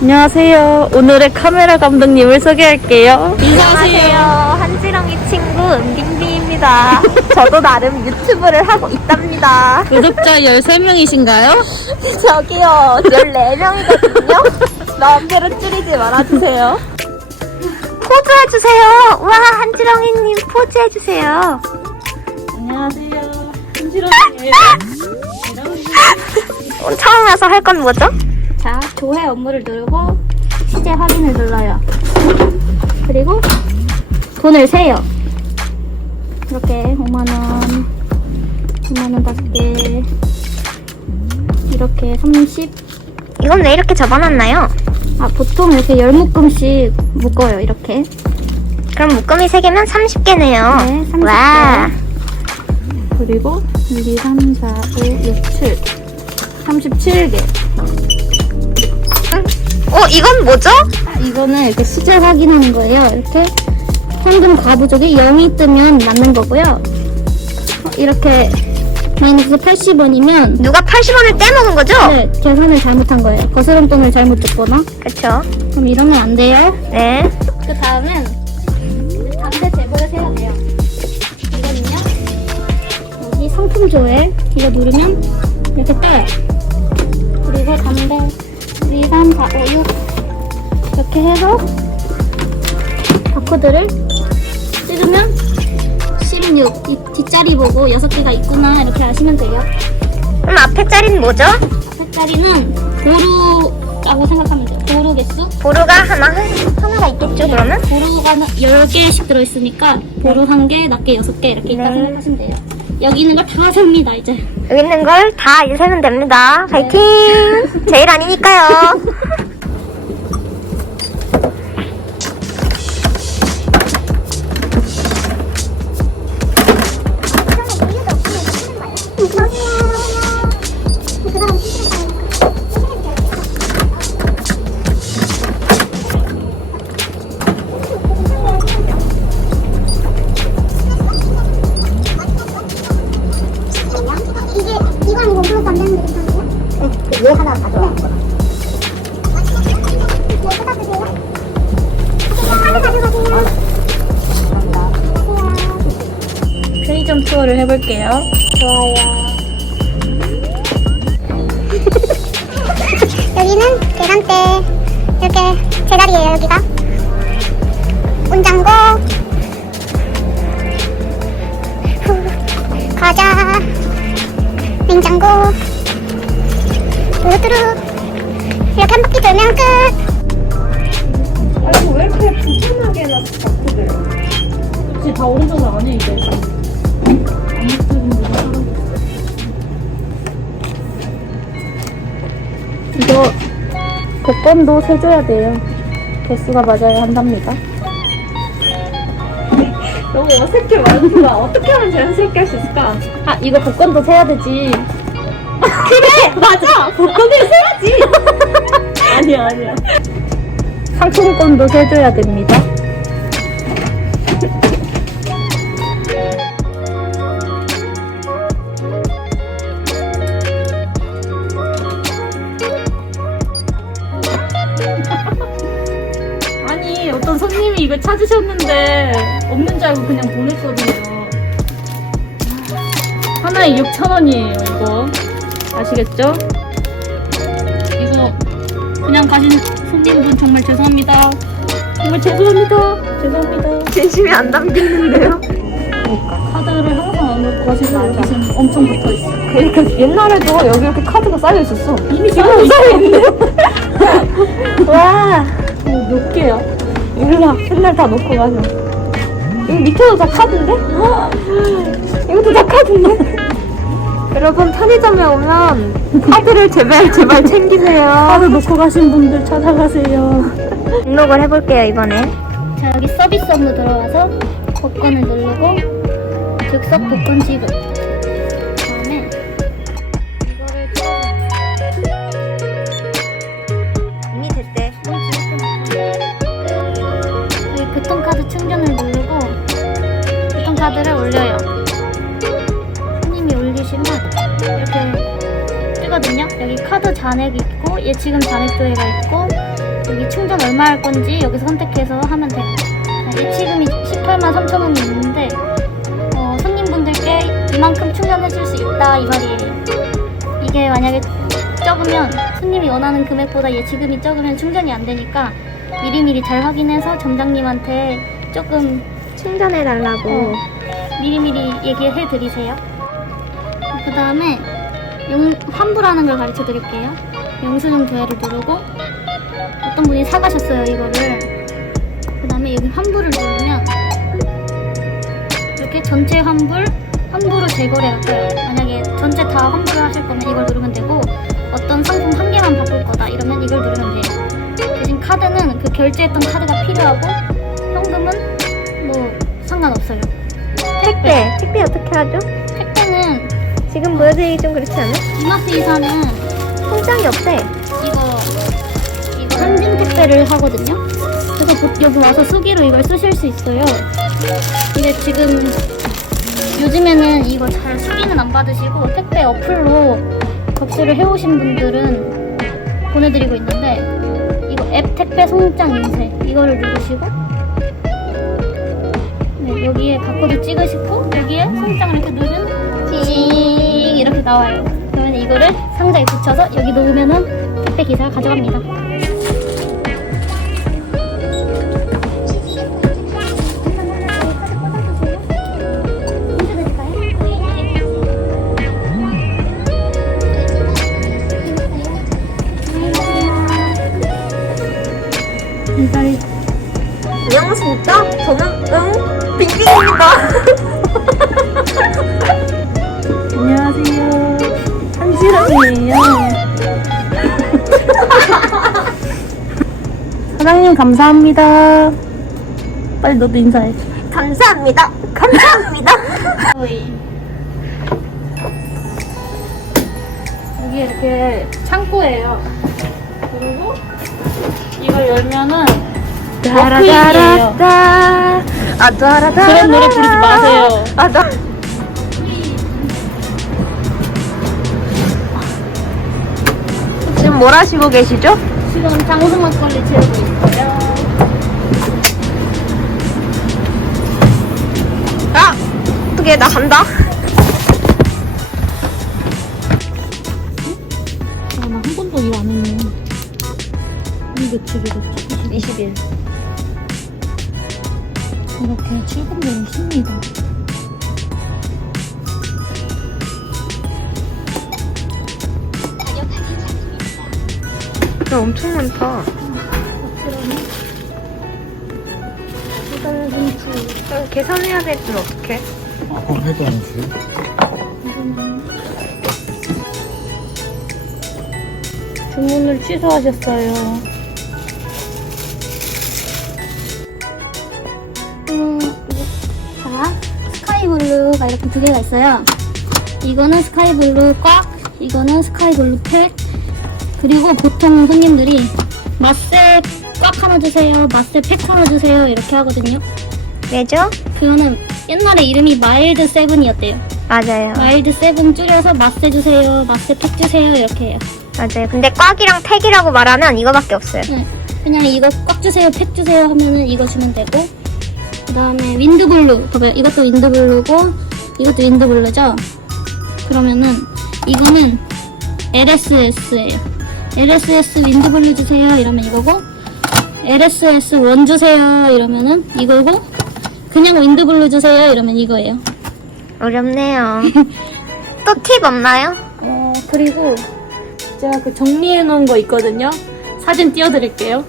안녕하세요. 오늘의 카메라 감독님을 소개할게요. 안녕하세요. 한지렁이 친구 은빈비입니다. 저도 나름 유튜브를 하고 있답니다. 구독자 13명이신가요? 저기요, 14명이거든요. 마음대로 줄이지 말아주세요. 포즈 해주세요. 와, 한지렁이님 포즈 해주세요. 안녕하세요. 한지렁이에요. 오늘 처음 와서 할 건 뭐죠? 자, 조회 업무를 누르고 시제 확인을 눌러요. 그리고 돈을 세요. 이렇게 5만원, 5만원 다섯 개, 이렇게 30, 이건 왜 이렇게 접어놨나요? 아, 보통 이렇게 열 묶음씩 묶어요, 이렇게. 그럼 묶음이 3개면 30개네요. 네, 30개. 와, 그리고 1, 2, 3, 4, 5, 6, 7. 37개. 어, 이건 뭐죠? 이거는 이렇게 시제 확인하는 거예요. 이렇게 현금 가부족이 0이 뜨면 맞는 거고요. 어, 이렇게 마이너스 80원이면 누가 80원을 떼먹은 거죠? 네, 계산을 잘못한 거예요. 거스름 돈을 잘못 줬거나. 그쵸. 그럼 이러면 안 돼요. 네. 그 다음은 담배 제보를 세야 돼요. 이거는요. 여기 상품 조회 이거 누르면 이렇게 떠요. 그리고 담배 1, 2, 3, 4, 5, 6 이렇게 해서 바코드를 찍으면 16 이 뒷자리 보고 6개가 있구나 이렇게 아시면 돼요. 그럼 앞에 자리는 뭐죠? 앞에 자리는 보루라고 생각하면 돼요. 보루 개수 보루가 하나, 하나가 있겠죠, 그러면? 보루가 10개씩 들어있으니까 보루 1개, 낱개 6개 이렇게 있다 네. 생각하시면 돼요. 여기 있는 걸다 셉니다, 이제. 여기 있는 걸 다 이제 세면 됩니다. 파이팅! 제일 아니니까요. 왜 하나 가져와? 편의점 투어를 해볼게요. 여기는 계란대. 이렇게 제 자리예요 여기가. 운장고. 후, 과자. 냉장고 뚜루뚜루 이렇게 한 바퀴 돌면 끝 아이고, 왜 이렇게 불편하게 바꾸들? 이제 다 오른쪽으로 안 해, 이제. 이거 복권도 세줘야 돼요. 개수가 맞아야 한답니다. 너무 어색해 말투가 어떻게 하면 자연스럽게 할 수 있을까? 아 이거 복권도 세야 되지. 그래 맞아 복권을 세야지. 아니야 아니야. 상품권도 세줘야 됩니다. 아니 어떤 손님이 이거 찾으셨는데 없는 줄 알고 그냥 보냈거든요. 하나에 6,000원이에요 이거 아시겠죠? 이거 그냥 가신 손님분 정말 죄송합니다. 정말 죄송합니다. 죄송합니다. 진심이 안 담기는데요? 카드를 항상 안 넣고 가시면 지금 엄청 붙어 있어. 그러니까 옛날에도 여기 이렇게 카드가 쌓여 있었어. 이미 지금 쌓여 있네. 와, 어, 몇 개야? 일로 맨날 다 놓고 가셔. 여기 밑에도 다 카드인데? 이것도 다 카드인데? 여러분 편의점에 오면 카드를 제발 제발 챙기세요. 카드 놓고 가신 분들 찾아가세요. 등록을 해볼게요, 이번에. 자, 여기 서비스 업무 들어가서 복권을 누르고 즉석 복권 지급. 다음에 이거를 이미 됐대. 여기 교통카드 충전을 누르고 교통카드를 올려요. 잔액 있고 얘 지금 잔액 조회가 있고 여기 충전 얼마 할 건지 여기서 선택해서 하면 돼요. 자, 예치금이 18만 3천 원이 있는데 어, 손님분들께 이만큼 충전해 줄 수 있다 이 말이에요. 이게 만약에 적으면 손님이 원하는 금액보다 예치금이 적으면 충전이 안 되니까 미리미리 잘 확인해서 점장님한테 조금 충전해 달라고. 어, 미리미리 얘기해 드리세요. 그 다음에 영, 환불하는 걸 가르쳐 드릴게요. 영수증 도해를 누르고 어떤 분이 사가셨어요 이거를. 그 다음에 여기 환불을 누르면 이렇게 전체 환불, 환불 후 재거래가 떠요. 만약에 전체 다 환불을 하실 거면 이걸 누르면 되고 어떤 상품 한 개만 바꿀 거다 이러면 이걸 누르면 돼요. 대신 카드는 그 결제했던 카드가 필요하고 현금은 뭐 상관없어요. 택배. 택배 어떻게 하죠? 지금 보여드리기 좀 그렇지 않아? 이마트 이사는 통장이 없대. 이거 이거 한진 택배를 하거든요. 그래서 보- 여기 와서 수기로 이걸 쓰실 수 있어요. 근데 지금 요즘에는 이거 잘 수기는 안 받으시고 택배 어플로 접수를 해오신 분들은 보내드리고 있는데 이거 앱 택배 송장 인쇄 이거를 누르시고 네, 여기에 바코드 찍으시고 여기에 송장을 이렇게 누르면 찡 이렇게 나와요. 그러면 이거를 상자에 붙여서 여기 놓으면은 택배 기사가 가져갑니다. 안녕하십니까? 저는 응 빙빙입니다. 사장님 감사합니다. 빨리 너도 인사해. 감사합니다. 감사합니다. 여기 이렇게 창고예요. 그리고 이걸 열면은 따라따라따. 아, 따라따라. 그런 노래 부르지 마세요. 아, 나. 지금 뭘 하시고 계시죠? 지금 장수 막걸리 재고 있어요. 아! 어떻게 나 간다. 아, 나 한 번도 일 안 했네. 이 며칠이겠지? 20일. 이렇게 출근되는 쉽니다. 엄청 많다. 그럼 계산해야 될땐 어떡해? 어, 해도 안 돼. 주문을 취소하셨어요. 음, 자, 스카이블루가 이렇게 두 개가 있어요. 이거는 스카이블루 꽉, 이거는 스카이블루 팩. 그리고 보통 손님들이 맛세 꽉 하나 주세요, 맛세 팩 하나 주세요 이렇게 하거든요. 왜죠? 그거는 옛날에 이름이 마일드 세븐이었대요. 맞아요. 마일드 세븐 줄여서 맛세 주세요, 맛세 팩 주세요 이렇게 해요. 맞아요. 근데 꽉이랑 팩이라고 말하면 이거밖에 없어요. 네, 그냥 이거 꽉 주세요, 팩 주세요 하면은 이거 주면 되고 그 다음에 윈드블루 봐봐요 이것도 윈드블루고 이것도 윈드블루죠 그러면은 이거는 LSS예요 LSS 윈드블루 주세요 이러면 이거고 LSS 원 주세요 이러면은 이거고 그냥 윈드블루 주세요 이러면 이거예요 어렵네요. 또 팁 없나요? 어, 그리고 제가 그 정리해 놓은 거 있거든요. 사진 띄워드릴게요.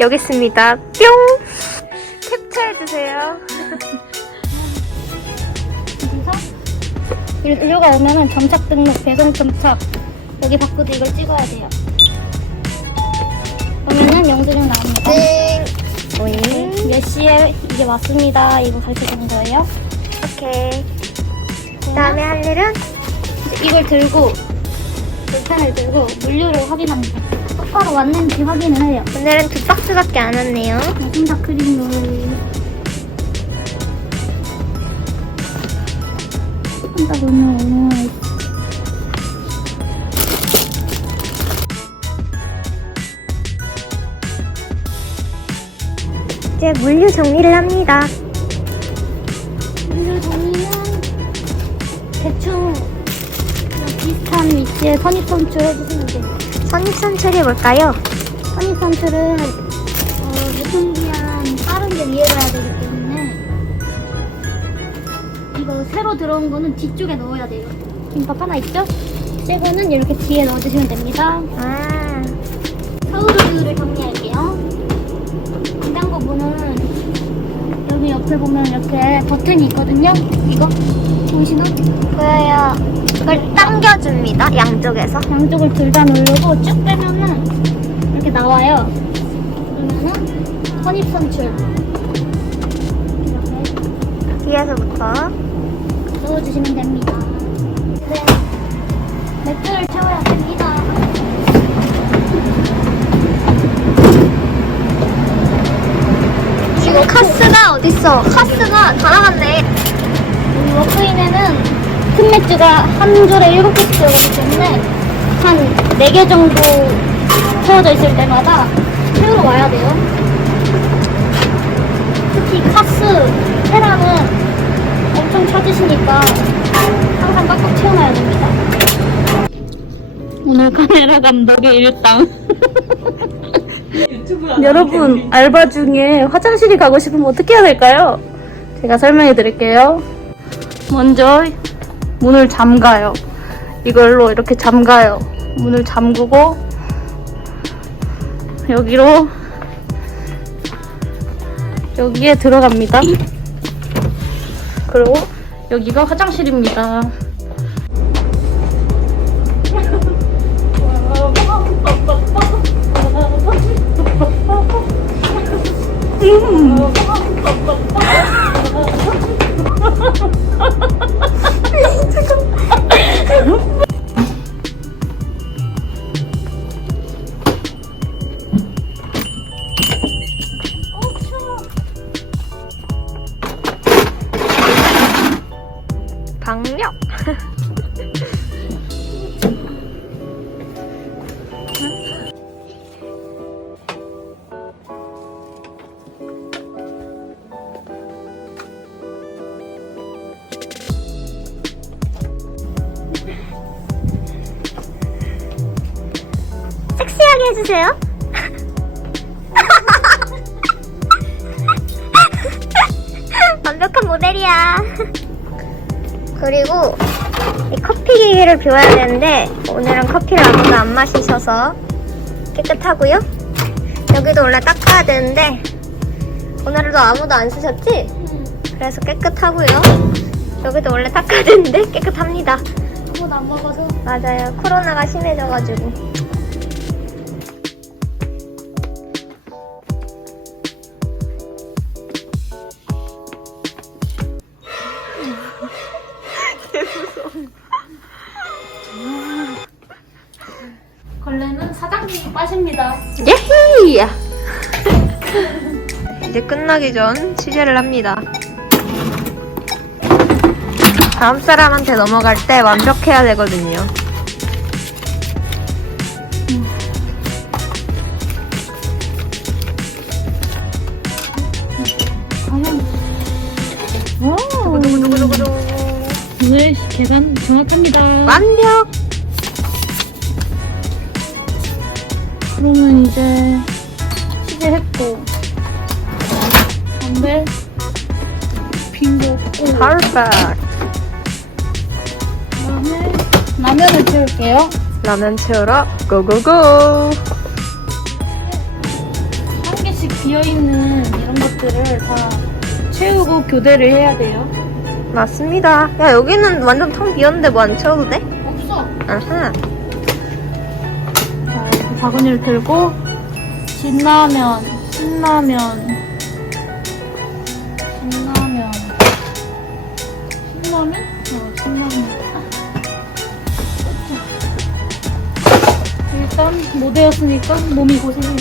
여기 있습니다. 뿅! 캡처해주세요. 그래서 인류가 오면은 점착 등록 배송 점착 여기 바코드 이걸 찍어야 돼요 그러면은 영수증 나옵니다 띵! 오잉. 몇 시에 이제 왔습니다. 이거 가르쳐 주는 거예요. 오케이. 그 다음에 할 일은? 이걸 들고 볼펜을 들고 물류를 확인합니다. 똑바로 왔는지 확인을 해요. 오늘은 두 박스밖에 안 왔네요. 야심사 크림롤 한 이제 물류 정리를 합니다. 물류 정리는 대충 비슷한 위치에 선입 선출 해주시면 돼요. 선입 선출이 뭘까요? 선입 선출은 어, 유통기한 빠른 게 위에 가야 되기 때문에 이거 새로 들어온 거는 뒤쪽에 넣어야 돼요. 김밥 하나 있죠? 새 거는 이렇게 뒤에 넣어주시면 됩니다. 아, 타우르를 정리할게요. 여기 옆에 보면 이렇게 버튼이 있거든요. 이거 보이시나? 보여요. 이걸 당겨줍니다. 양쪽에서. 양쪽을 둘 다 누르고 쭉 빼면은 이렇게 나와요. 그러면은 선입 선출 이렇게 뒤에서부터. 넣어주시면 됩니다. 네, 맥주를 채워야 됩니다. 지금 카스가 어딨어? 카스가 다 나갔네. 이 워크인에는 큰 맥주가 한 줄에 일곱 개씩 들어가기 때문에 한 네 개 정도 채워져 있을 때마다 채우러 와야 돼요. 특히 카스, 테라는 엄청 찾으시니까 항상 꽉꽉 채워놔야 됩니다. 오늘 카메라 감독의 일당. 여러분 알바 중에 화장실이 가고 싶으면 어떻게 해야 될까요? 제가 설명해 드릴게요. 먼저 문을 잠가요. 이걸로 이렇게 잠가요. 문을 잠그고 여기로 여기에 들어갑니다. 그리고 여기가 화장실입니다. 해주세요. 완벽한 모델이야. 그리고 이 커피 기계를 비워야 되는데 오늘은 커피를 아무도 안 마시셔서 깨끗하고요. 여기도 원래 닦아야 되는데 오늘도 아무도 안 쓰셨지? 그래서 깨끗하고요. 여기도 원래 닦아야 되는데 깨끗합니다. 아무도 안 먹어서 맞아요. 코로나가 심해져가지고. 빠십니다. 예히! 이제 끝나기 전 취재를 합니다. 다음 사람한테 넘어갈 때 완벽해야 되거든요. 오늘 계산 정확합니다. 완벽! 그러면 이제 취재했고 담배 빈거 없고 perfect. 그다음에 라면을 채울게요. 라면 채우러 고고고! 한 개씩 비어 있는 이런 것들을 다 채우고 교대를 해야 돼요. 맞습니다. 야, 여기는 완전 텅 비었는데 뭐 안 채워도 돼? 없어. 아하. 바구니를 들고 진라면, 신라면, 신라면, 신라면? 어, 신라면. 일단 모델였으니까 몸이 고생해.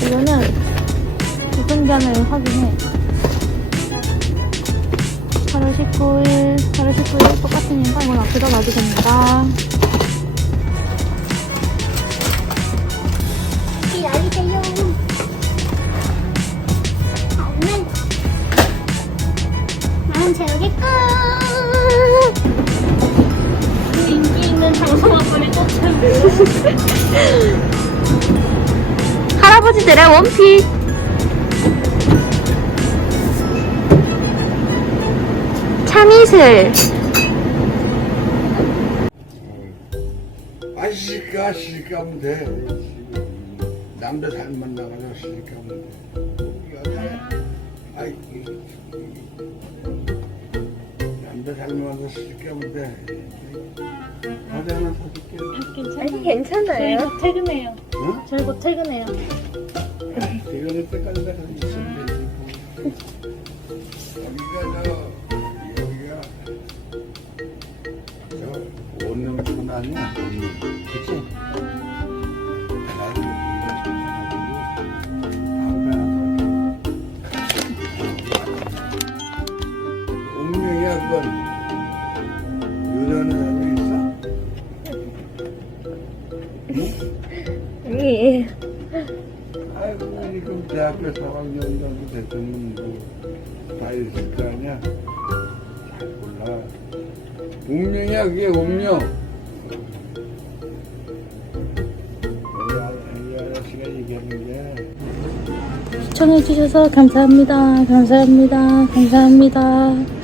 이거는 유통기한을 확인해. 8월 19일, 8월 19일 똑같으니까 이건 앞에다 놔도 됩니다. 할아버지들의 원핏. 참이슬. 아 실까 실까 하면 돼. 남자 잘 만나가지고 하면 돼. 남자 잘 만나서 하면 돼 과자 하나 사줄게 아니 괜찮아요. 곧 퇴근해요. 응? 저희 곧 퇴근해요. 이거는 때까지 내가 있으면 되지 뭐. 여기가 저 여기가 저 원룸 아니야 그치? 운명이야 그건 대학교 4학년 정도 됐으면 뭐다 있을 거 아니야 잘 몰라 운명이야 그게 운명 시청해주셔서 감사합니다. 감사합니다. 감사합니다.